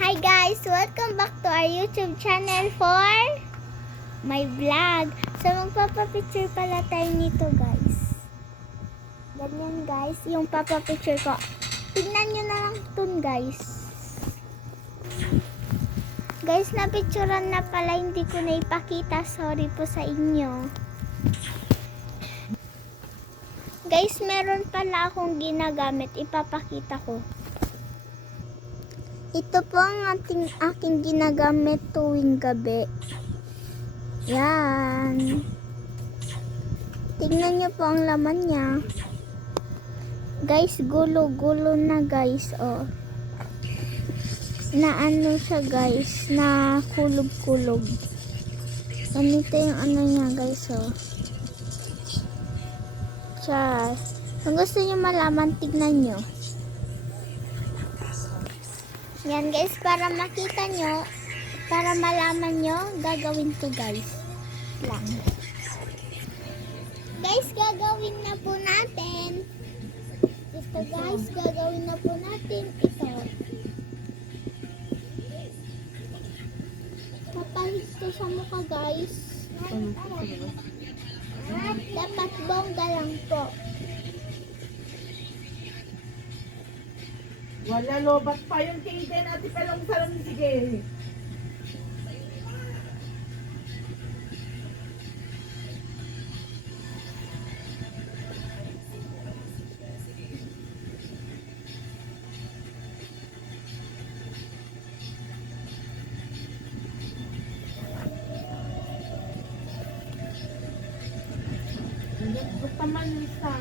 Hi guys! Welcome back to our YouTube channel for my vlog. So magpapapicture pala tayo nito guys. Ganyan guys, yung papapicture ko. Tignan nyo na lang dun guys. Guys, napicturean na pala, hindi ko na ipakita. Sorry po sa inyo. Guys, meron pala akong ginagamit. Ipapakita ko. Ito po ang aking ginagamit tuwing gabi. Yan. Tingnan nyo po ang laman niya. Guys, gulo-gulo na guys. Oh. Na ano siya guys. Na kulog-kulog. Ganito yung ano niya guys. Oh. Siya. Kung gusto nyo malaman, tignan nyo. Yan guys, para makita nyo, para malaman nyo, gagawin to guys. Lang. Guys, gagawin na po natin. Ito guys, gagawin na po natin ito. Papalit to sa mukha guys. Dapat bongga lang po. Wala lobat pa yung kingpin at ipalong salong sige. Buktaman isa.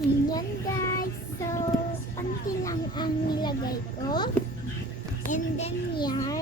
Yan guys. So, panty lang ang nilagay ko. And then yan.